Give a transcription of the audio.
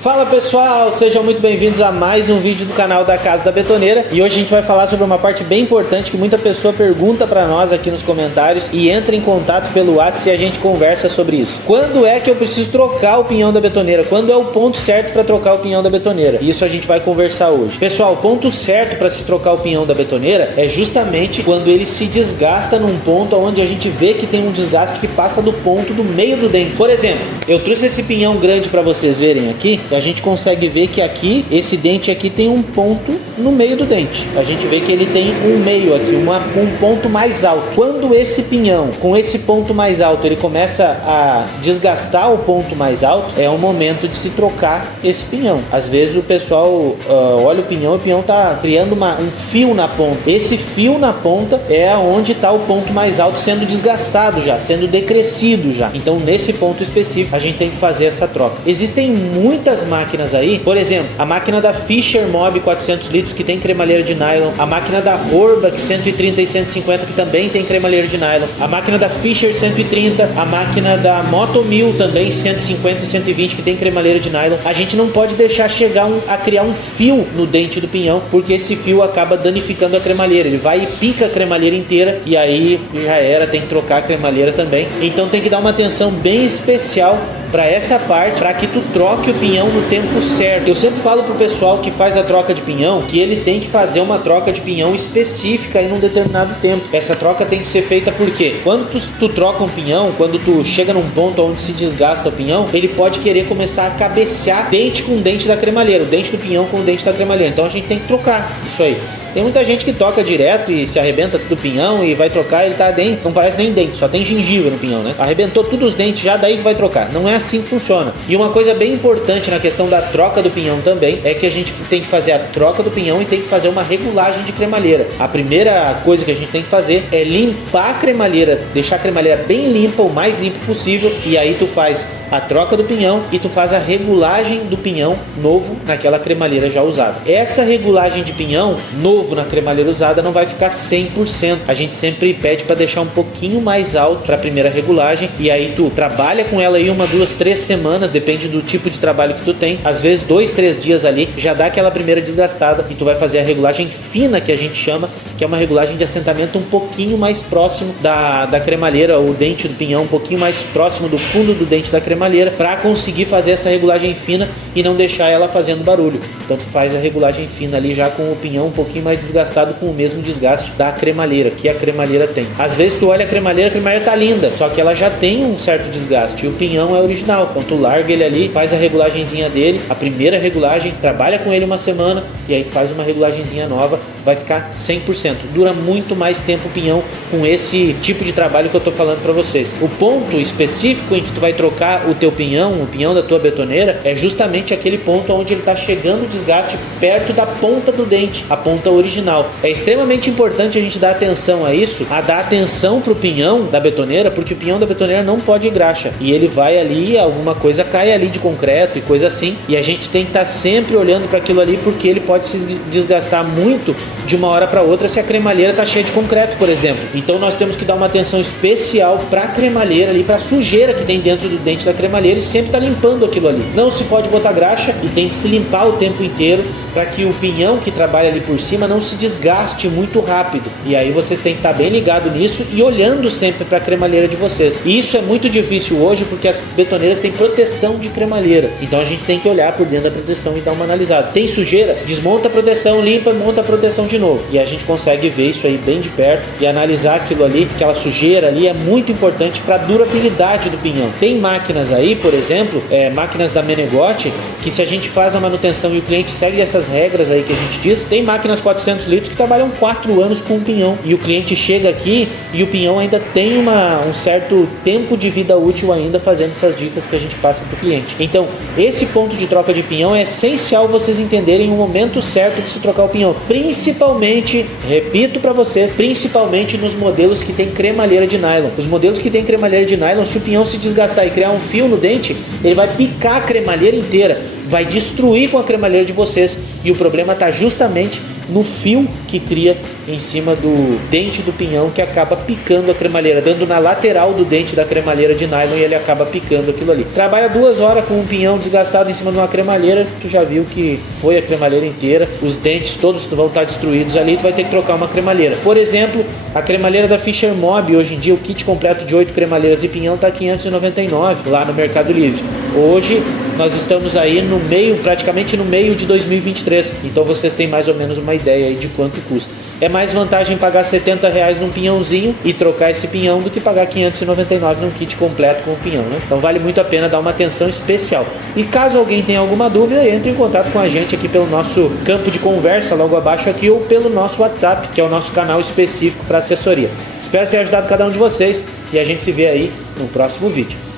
Fala pessoal, sejam muito bem-vindos a mais um vídeo do canal da Casa da Betoneira. E hoje a gente vai falar sobre uma parte bem importante que muita pessoa pergunta pra nós aqui nos comentários e entra em contato pelo WhatsApp e a gente conversa sobre isso. Quando é que eu preciso trocar o pinhão da betoneira? Quando é o ponto certo para trocar o pinhão da betoneira? Isso a gente vai conversar hoje. Pessoal, o ponto certo para se trocar o pinhão da betoneira é justamente quando ele se desgasta num ponto onde a gente vê que tem um desgaste que passa do ponto do meio do dente. Por exemplo, eu trouxe esse pinhão grande para vocês verem aqui. A gente consegue ver que aqui, esse dente aqui tem um ponto no meio do dente. A gente vê que ele tem um meio aqui, um ponto mais alto. Quando esse pinhão, com esse ponto mais alto, ele começa a desgastar o ponto mais alto, é o momento de se trocar esse pinhão. Às vezes o pessoal olha o pinhão e o pinhão tá criando um fio na ponta. Esse fio na ponta é onde está o ponto mais alto sendo desgastado já, sendo decrescido já. Então nesse ponto específico a gente tem que fazer essa troca. Existem muitas máquinas aí, por exemplo, a máquina da Fisher Mob 400 litros que tem cremalheira de nylon, a máquina da Horbach 130 e 150 que também tem cremalheira de nylon, a máquina da Fisher 130, a máquina da Moto 1000 também 150 e 120 que tem cremalheira de nylon. A gente não pode deixar chegar a criar um fio no dente do pinhão, porque esse fio acaba danificando a cremalheira, ele vai e pica a cremalheira inteira e aí já era, tem que trocar a cremalheira também. Então tem que dar uma atenção bem especial para essa parte, para que tu troque o pinhão no tempo certo. Eu sempre falo pro pessoal que faz a troca de pinhão que ele tem que fazer uma troca de pinhão específica em um determinado tempo. Essa troca tem que ser feita porque quando tu troca um pinhão, quando tu chega num ponto onde se desgasta o pinhão, ele pode querer começar a cabecear dente com dente da cremalheira, o dente do pinhão com o dente da cremalheira. Então a gente tem que trocar isso aí. Tem muita gente que toca direto e se arrebenta tudo o pinhão e vai trocar, ele tá dentro, não parece nem dente, só tem gengiva no pinhão, né? Arrebentou tudo os dentes já, daí que vai trocar. Não é assim que funciona. E uma coisa bem importante na questão da troca do pinhão também é que a gente tem que fazer a troca do pinhão e tem que fazer uma regulagem de cremalheira. A primeira coisa que a gente tem que fazer é limpar a cremalheira, deixar a cremalheira bem limpa, o mais limpo possível, e aí tu faz a troca do pinhão e tu faz a regulagem do pinhão novo naquela cremalheira já usada. Essa regulagem de pinhão novo na cremalheira usada não vai ficar 100%. A gente sempre pede para deixar um pouquinho mais alto para a primeira regulagem, e aí tu trabalha com ela aí 1, 2, 3 semanas, depende do tipo de trabalho que tu tem. Às vezes 2, 3 dias ali já dá aquela primeira desgastada e tu vai fazer a regulagem fina, que a gente chama, que é uma regulagem de assentamento um pouquinho mais próximo da cremalheira, o dente do pinhão um pouquinho mais próximo do fundo do dente da cremalheira, para conseguir fazer essa regulagem fina e não deixar ela fazendo barulho. Então tu faz a regulagem fina ali já com o pinhão um pouquinho mais desgastado, com o mesmo desgaste da cremalheira, que a cremalheira tem. Às vezes tu olha a cremalheira tá linda, só que ela já tem um certo desgaste e o pinhão é original. Então tu larga ele ali, faz a regulagenzinha dele, a primeira regulagem, trabalha com ele uma semana e aí faz uma regulagenzinha nova, vai ficar 100%. Dura muito mais tempo o pinhão com esse tipo de trabalho que eu tô falando para vocês. O ponto específico em que tu vai trocar o teu pinhão, o pinhão da tua betoneira, é justamente aquele ponto onde ele tá chegando o desgaste perto da ponta do dente, a ponta original. É extremamente importante a gente dar atenção a isso, a dar atenção pro pinhão da betoneira, porque o pinhão da betoneira não pode ir graxa, e ele vai ali, alguma coisa cai ali de concreto e coisa assim, e a gente tem que estar sempre olhando para aquilo ali, porque ele pode se desgastar muito de uma hora para outra se a cremalheira tá cheia de concreto, por exemplo. Então nós temos que dar uma atenção especial para a cremalheira ali, para a sujeira que tem dentro do dente da cremalheira, e sempre tá limpando aquilo ali. Não se pode botar graxa e tem que se limpar o tempo inteiro para que o pinhão que trabalha ali por cima não se desgaste muito rápido. E aí vocês têm que estar bem ligado nisso e olhando sempre para a cremalheira de vocês. E isso é muito difícil hoje porque as betoneiras têm proteção de cremalheira. Então a gente tem que olhar por dentro da proteção e dar uma analisada. Tem sujeira? Desmonta a proteção, limpa, monta a proteção de novo. E a gente consegue ver isso aí bem de perto e analisar aquilo ali, aquela sujeira ali é muito importante para a durabilidade do pinhão. Tem máquinas aí, por exemplo, máquinas da Menegotti, que se a gente faz a manutenção e o cliente segue essas regras aí que a gente diz, tem máquinas 400 litros que trabalham 4 anos com o pinhão, e o cliente chega aqui e o pinhão ainda tem um certo tempo de vida útil ainda fazendo essas dicas que a gente passa para o cliente. Então esse ponto de troca de pinhão é essencial vocês entenderem o momento certo de se trocar o pinhão, principalmente, repito para vocês, principalmente nos modelos que tem cremalheira de nylon. Os modelos que tem cremalheira de nylon, se o pinhão se desgastar e criar um fio no dente, ele vai picar a cremalheira inteira, vai destruir com a cremalheira de vocês, e o problema está justamente no fio que cria em cima do dente do pinhão, que acaba picando a cremalheira, dando na lateral do dente da cremalheira de nylon, e ele acaba picando aquilo ali. Trabalha 2 horas com um pinhão desgastado em cima de uma cremalheira, tu já viu que foi a cremalheira inteira, os dentes todos vão estar destruídos ali, tu vai ter que trocar uma cremalheira. Por exemplo, a cremalheira da Fischer Mob, hoje em dia o kit completo de 8 cremalheiras e pinhão está R$599 lá no Mercado Livre. Hoje nós estamos aí no meio, praticamente no meio de 2023, então vocês têm mais ou menos uma ideia aí de quanto custa. É mais vantagem pagar R$70 num pinhãozinho e trocar esse pinhão do que pagar R$599 num kit completo com o pinhão, né? Então vale muito a pena dar uma atenção especial. E caso alguém tenha alguma dúvida, entre em contato com a gente aqui pelo nosso campo de conversa, logo abaixo aqui, ou pelo nosso WhatsApp, que é o nosso canal específico para assessoria. Espero ter ajudado cada um de vocês e a gente se vê aí no próximo vídeo.